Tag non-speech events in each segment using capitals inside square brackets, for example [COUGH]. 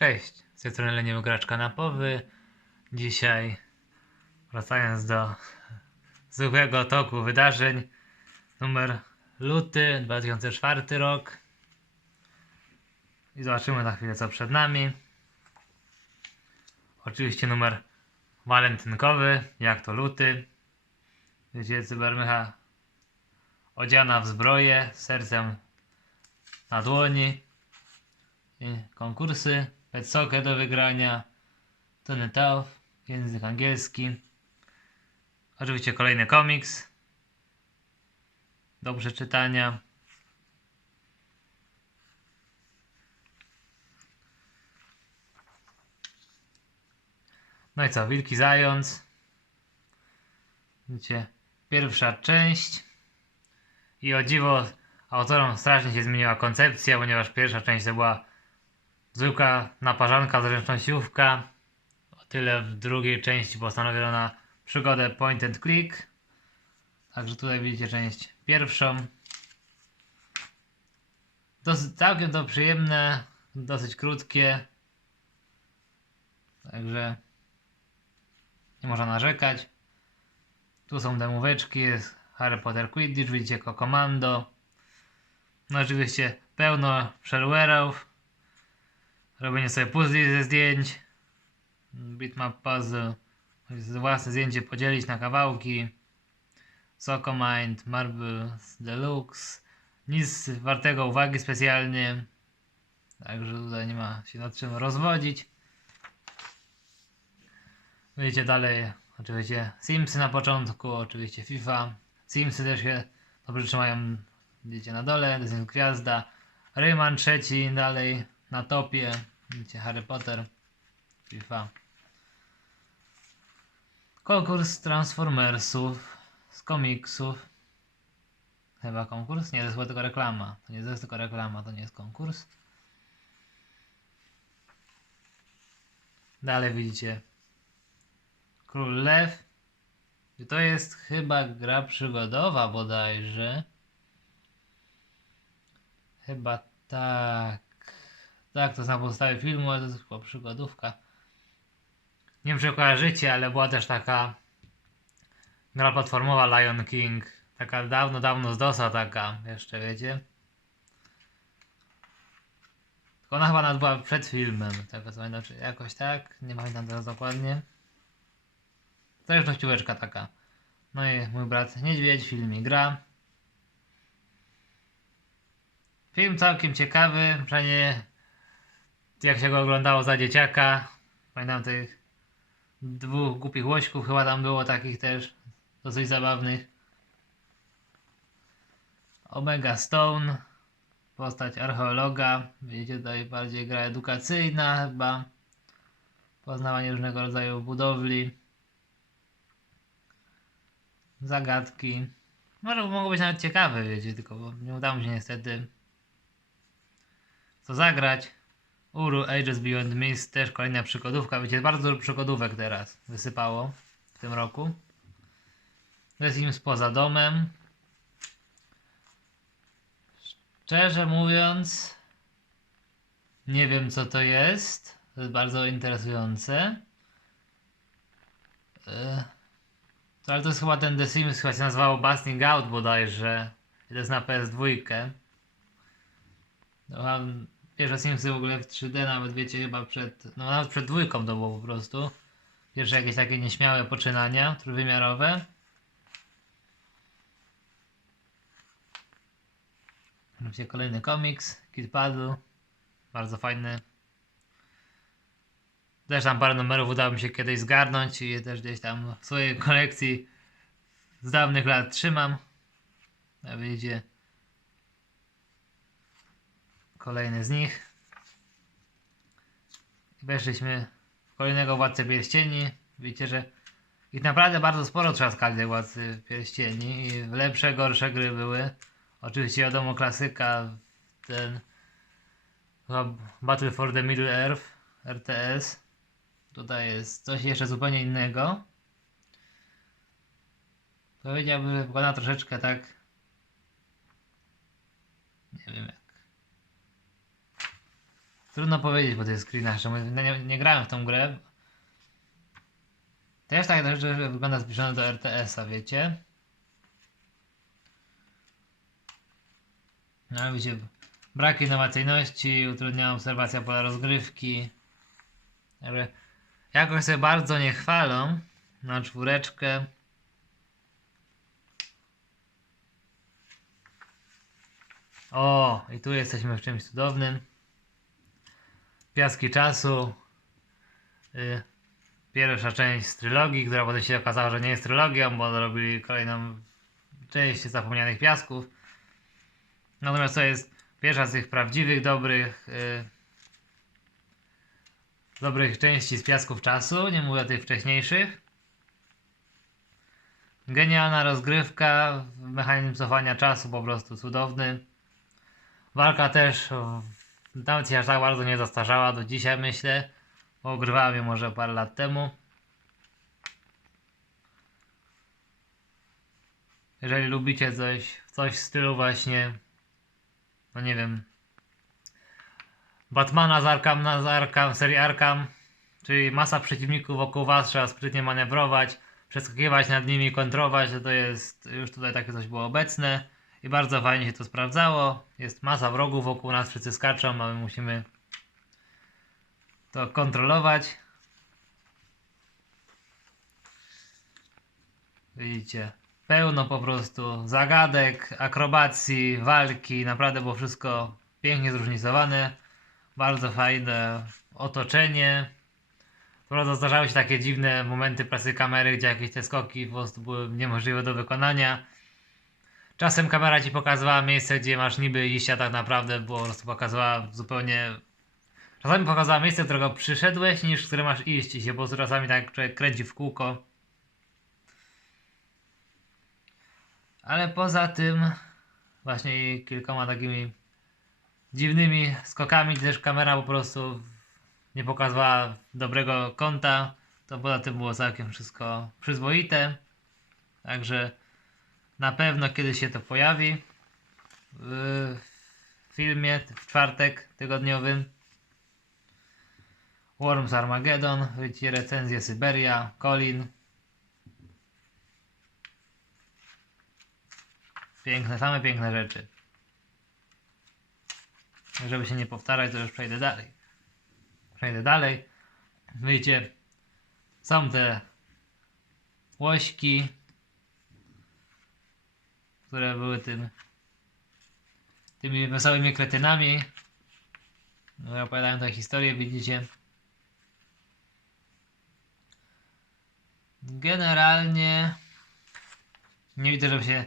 Cześć, z tej strony Leniowy Gracz Kanapowy. Dzisiaj wracając do zwykłego toku wydarzeń. Numer luty 2004 rok. I zobaczymy na chwilę co przed nami. Oczywiście numer walentynkowy, jak to luty. Wiecie, cybermycha odziana w zbroję, sercem na dłoni. I konkursy, Petsokę do wygrania, Tony Tauf, język angielski. Oczywiście kolejny komiks do przeczytania. No i co, Wilki Zając. Widzicie, pierwsza część. I o dziwo, autorom strasznie się zmieniła koncepcja, ponieważ pierwsza część to była zwykła naparzanka, zręcznościówka. O tyle w drugiej części postanowiono na przygodę point and click. Także tutaj widzicie część pierwszą. Dosyć, całkiem to przyjemne, dosyć krótkie. Także nie można narzekać. Tu są demóweczki, jest Harry Potter Quidditch, widzicie Kokomando. No oczywiście pełno shareware'ów. Robienie sobie puzli ze zdjęć. Bitmap puzzle. Własne zdjęcie podzielić na kawałki. Socomind, Marbles Deluxe. Nic wartego uwagi specjalnie. Także tutaj nie ma się nad czym rozwodzić. Widzicie dalej, oczywiście Simsy na początku, oczywiście FIFA. Simsy też się dobrze trzymają, widzicie na dole, Disney Gwiazda. Rayman trzeci dalej na topie, widzicie Harry Potter, FIFA. Konkurs Transformersów z komiksów. Chyba konkurs? Nie, to jest chyba tylko reklama. To nie jest tylko reklama, to nie jest konkurs. Dalej widzicie Król Lew. I to jest chyba gra przygodowa bodajże. Chyba tak. Tak, to na podstawie filmu, ale to jest chyba przygodówka. Nie wiem, czy kojarzycie, ale była też taka gra platformowa Lion King. Taka dawno, dawno z DOSa taka, jeszcze wiecie. Tylko ona chyba nawet była przed filmem, tego co pamiętam, czy jakoś tak, nie pamiętam teraz dokładnie. Zależnościóweczka taka. No i mój brat Niedźwiedź, filmie gra. Film całkiem ciekawy, przynajmniej jak się go oglądało za dzieciaka. Pamiętam tych dwóch głupich łośków, chyba tam było takich też dosyć zabawnych. Omega Stone, postać archeologa. Widzicie tutaj bardziej gra edukacyjna chyba. Poznawanie różnego rodzaju budowli. Zagadki. Może mogą być nawet ciekawe, wiecie, tylko nie udało mi się niestety co zagrać. Uru Ages Beyond Mist też kolejna przygodówka. Wiecie, bardzo dużo przygodówek teraz wysypało w tym roku. Jest im spoza domem. Szczerze mówiąc, nie wiem co to jest. To jest bardzo interesujące. To, ale to jest chyba ten The Sims, chyba się nazywało Busting Out bodajże. To jest na PS2. No, mam pierwsze Simsy w ogóle w 3D nawet wiecie chyba przed, no nawet przed dwójką to było po prostu. Pierwsze jakieś takie nieśmiałe poczynania, trójwymiarowe. Oczywiście kolejny komiks, Kid Paddle. Bardzo fajny. Też tam parę numerów udało mi się kiedyś zgarnąć i je też gdzieś tam w swojej kolekcji z dawnych lat trzymam. A widzicie kolejny z nich. Weszliśmy w kolejnego Władcę Pierścieni. Widzicie, że ich naprawdę bardzo sporo trzaskali tej Władcy Pierścieni i lepsze, gorsze gry były. Oczywiście wiadomo klasyka ten Battle for the Middle Earth RTS. Tutaj jest coś jeszcze zupełnie innego. Powiedziałbym, że wygląda troszeczkę tak. Nie wiem jak. Trudno powiedzieć po tych screenach, że nie, nie grałem w tą grę. Też tak że wygląda zbliżone do RTS-a, wiecie? No wiecie, brak innowacyjności, utrudniała obserwacja pola rozgrywki. Także jakoś sobie bardzo nie chwalą na czwóreczkę. O, i tu jesteśmy w czymś cudownym. Piaski czasu. Y, pierwsza część z trylogii, która potem się okazała, że nie jest trylogią, bo robili kolejną część zapomnianych piasków. Natomiast to jest pierwsza z tych prawdziwych, dobrych, y, dobrych części z piasków czasu. Nie mówię o tych wcześniejszych. Genialna rozgrywka, mechanizm cofania czasu po prostu cudowny. Walka też o, się aż tak bardzo nie zastarzała do dzisiaj myślę, ogrywałem ją może parę lat temu. Jeżeli lubicie coś, coś w stylu właśnie, no nie wiem, Batmana z Arkham, na z Arkham, serii Arkham, czyli masa przeciwników wokół was, trzeba sprytnie manewrować, przeskakiwać nad nimi, kontrować, to jest, już tutaj takie coś było obecne i bardzo fajnie się to sprawdzało. Jest masa wrogów wokół nas, wszyscy skaczą, a my musimy to kontrolować. Widzicie, pełno po prostu zagadek, akrobacji, walki, naprawdę było wszystko pięknie zróżnicowane. Bardzo fajne otoczenie. Prawda, zdarzały się takie dziwne momenty pracy kamery, gdzie jakieś te skoki po prostu były niemożliwe do wykonania. Czasem kamera ci pokazywała miejsce, gdzie masz niby iść, a tak naprawdę było po prostu pokazywała zupełnie. Czasami pokazała miejsce, którego przyszedłeś, niż które masz iść i się po prostu czasami tak człowiek kręci w kółko. Ale poza tym, właśnie kilkoma takimi dziwnymi skokami, też kamera po prostu nie pokazywała dobrego kąta. To poza tym było całkiem wszystko przyzwoite. Także na pewno kiedyś się to pojawi w filmie w czwartek tygodniowym. Worms Armageddon, recenzję Syberia, Colin. Piękne, same piękne rzeczy. Żeby się nie powtarzać, to już przejdę dalej. Przejdę dalej. Widzicie, są te łośki, które były tym tymi wesołymi kretynami. No, ja opowiadałem tę historię, widzicie. Generalnie nie widzę, żeby się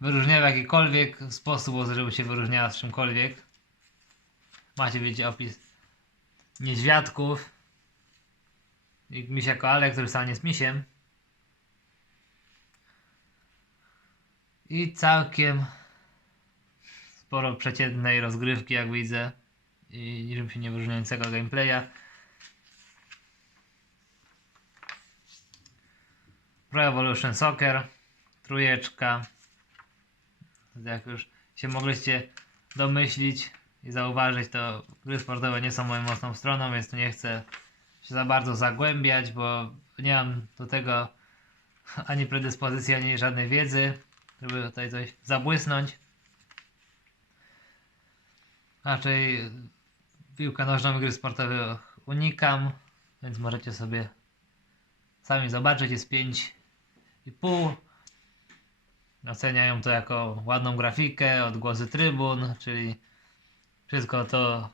wyróżniała w jakikolwiek sposób, żeby się wyróżniała z czymkolwiek. Macie, wiecie, opis niedźwiadków i misia koale, który nie jest misiem. I całkiem sporo przeciętnej rozgrywki, jak widzę. I niczym się nie wyróżniającego gameplaya. Pro Evolution Soccer, trójeczka. Jak już się mogliście domyślić i zauważyć, to gry sportowe nie są moją mocną stroną, więc tu nie chcę się za bardzo zagłębiać, bo nie mam do tego ani predyspozycji, ani żadnej wiedzy żeby tutaj coś zabłysnąć. Raczej piłka nożna gry sportowe unikam, więc możecie sobie sami zobaczyć, jest 5,5. Oceniają to jako ładną grafikę, odgłosy trybun, czyli wszystko to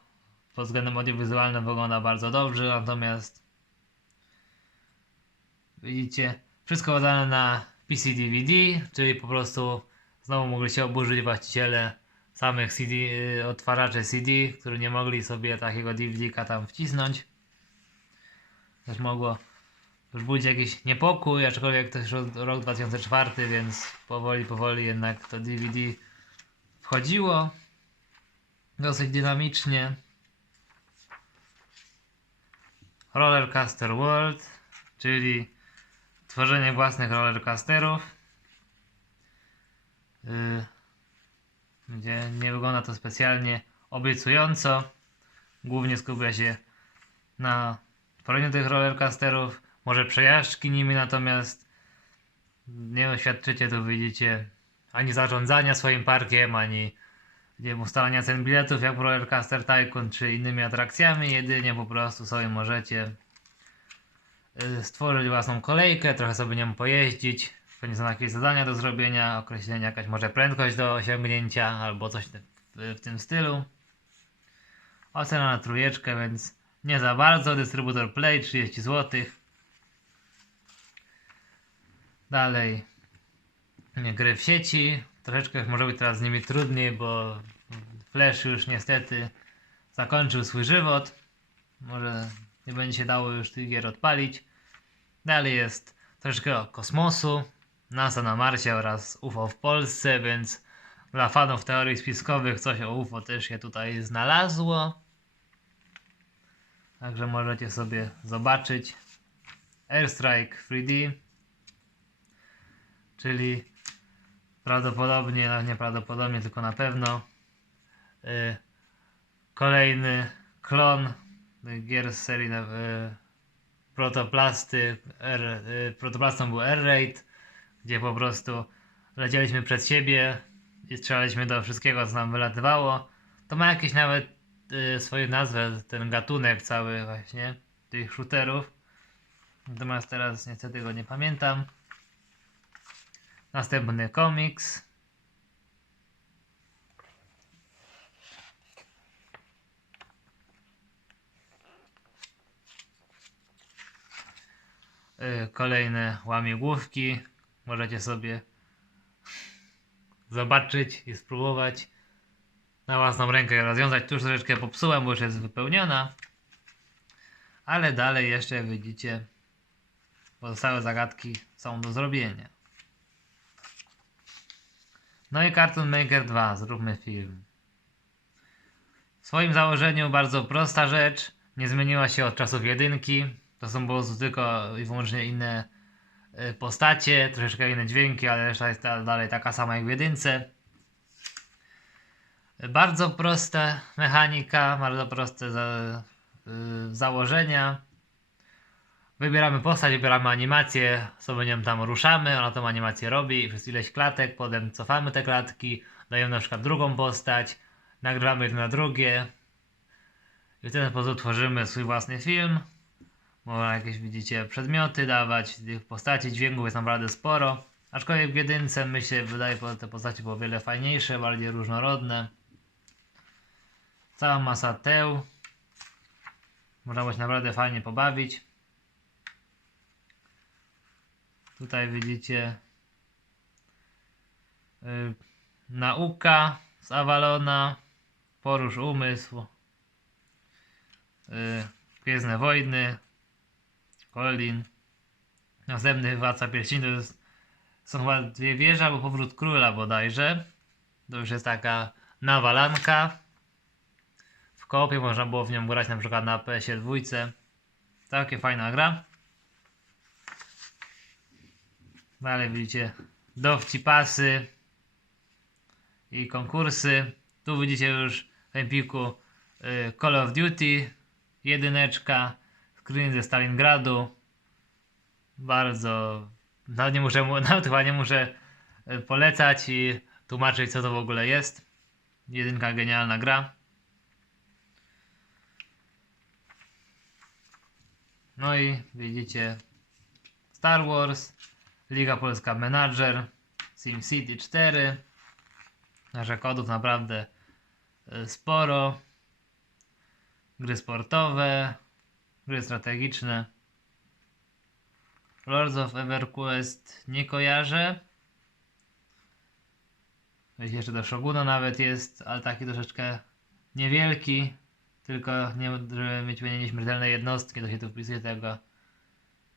pod względem audiowizualnym wygląda bardzo dobrze, natomiast widzicie, wszystko wydane na PC DVD, czyli po prostu znowu mogli się oburzyć właściciele samych CD, y, odtwarzaczy CD, którzy nie mogli sobie takiego DVD-ka tam wcisnąć. Też mogło już budzić jakiś niepokój, aczkolwiek to już rok 2004, więc powoli, powoli jednak to DVD wchodziło dosyć dynamicznie. Rollercoaster World, czyli tworzenie własnych rollercoasterów. Yy, gdzie nie wygląda to specjalnie obiecująco. głównie skupia się na tworzeniu tych rollercoasterów, może przejażdżki nimi, natomiast nie doświadczycie tu, widzicie, ani zarządzania swoim parkiem, ani nie ustalania cen biletów jak w Rollercoaster Tycoon czy innymi atrakcjami, jedynie po prostu sobie możecie stworzyć własną kolejkę, trochę sobie nią pojeździć, pewnie są jakieś zadania do zrobienia, określenia jakaś może prędkość do osiągnięcia albo coś w, tym stylu. Ocena na trójeczkę, więc nie za bardzo. Dystrybutor Play 30 zł. Dalej gry w sieci. Troszeczkę może być teraz z nimi trudniej, bo Flash już niestety zakończył swój żywot. Może nie będzie się dało już tych gier odpalić. Dalej jest troszeczkę kosmosu, NASA na Marsie oraz UFO w Polsce, więc dla fanów teorii spiskowych coś o UFO też się tutaj znalazło. Także możecie sobie zobaczyć. Airstrike 3D, czyli prawdopodobnie, no nie prawdopodobnie, tylko na pewno y, kolejny klon gier z serii y, Protoplasty. R, y, protoplastą był R-Raid, gdzie po prostu lecieliśmy przed siebie i strzelaliśmy do wszystkiego, co nam wylatywało. To ma jakieś nawet y, swoją nazwę, ten gatunek cały właśnie tych shooterów. Natomiast teraz niestety go nie pamiętam. Następny komiks. Kolejne łamigłówki. Możecie sobie zobaczyć i spróbować na własną rękę rozwiązać. Tu troszeczkę popsułem, bo już jest wypełniona. Ale dalej jeszcze, widzicie, pozostałe zagadki są do zrobienia. No i Cartoon Maker 2. Zróbmy film. W swoim założeniu bardzo prosta rzecz. Nie zmieniła się od czasów jedynki. To są po prostu tylko i wyłącznie inne y, postacie, troszeczkę inne dźwięki, ale reszta jest dalej taka sama jak w jedynce. Bardzo prosta mechanika, bardzo proste za, y, założenia. Wybieramy postać, wybieramy animację, sobie nią tam ruszamy, ona tą animację robi przez ileś klatek, potem cofamy te klatki, dajemy na przykład drugą postać, nagrywamy jedno na drugie i w ten sposób tworzymy swój własny film. Można jakieś, widzicie, przedmioty dawać, tych postaci, dźwięków jest naprawdę sporo. Aczkolwiek w jedynce mi się wydaje, te postacie były o wiele fajniejsze, bardziej różnorodne. Cała masa teł. Można było się naprawdę fajnie pobawić. Tutaj widzicie y, nauka z Avalona, porusz umysł, y, Gwiezdne Wojny, Colin. Następny Władca Pierścieni to jest, są chyba dwie wieże albo Powrót Króla bodajże. To już jest taka nawalanka. W koopie można było w nią grać na przykład na PS-ie dwójce. Całkiem fajna gra. Dalej widzicie dowcipasy i konkursy. Tu widzicie już w Empiku y, Call of Duty, jedyneczka, screen ze Stalingradu. Bardzo, nawet nie muszę, mu- [LAUGHS] nawet chyba nie muszę y, polecać i tłumaczyć co to w ogóle jest. Jedynka genialna gra. No i widzicie Star Wars, Liga Polska Menadżer, SimCity 4. Nasze kodów naprawdę y, sporo. Gry sportowe, gry strategiczne. Lords of EverQuest nie kojarzę. Jeszcze do Shoguna nawet jest, ale taki troszeczkę niewielki. Tylko nie, żeby mieć nieśmiertelne jednostki, to się tu wpisuje tego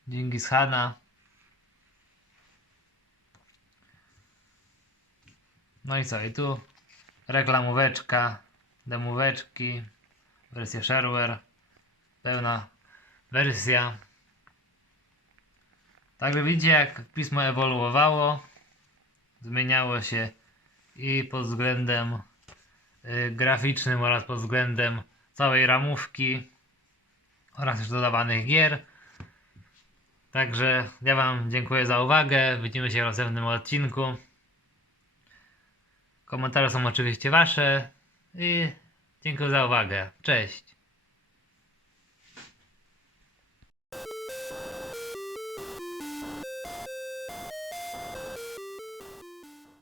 Dżingis Hana. No i co? I tu reklamóweczka, demóweczki, wersja shareware, pełna wersja. Także widzicie jak pismo ewoluowało, zmieniało się i pod względem y, graficznym oraz pod względem całej ramówki oraz już dodawanych gier. Także ja Wam dziękuję za uwagę. Widzimy się w następnym odcinku. Komentarze są oczywiście Wasze i dziękuję za uwagę. Cześć.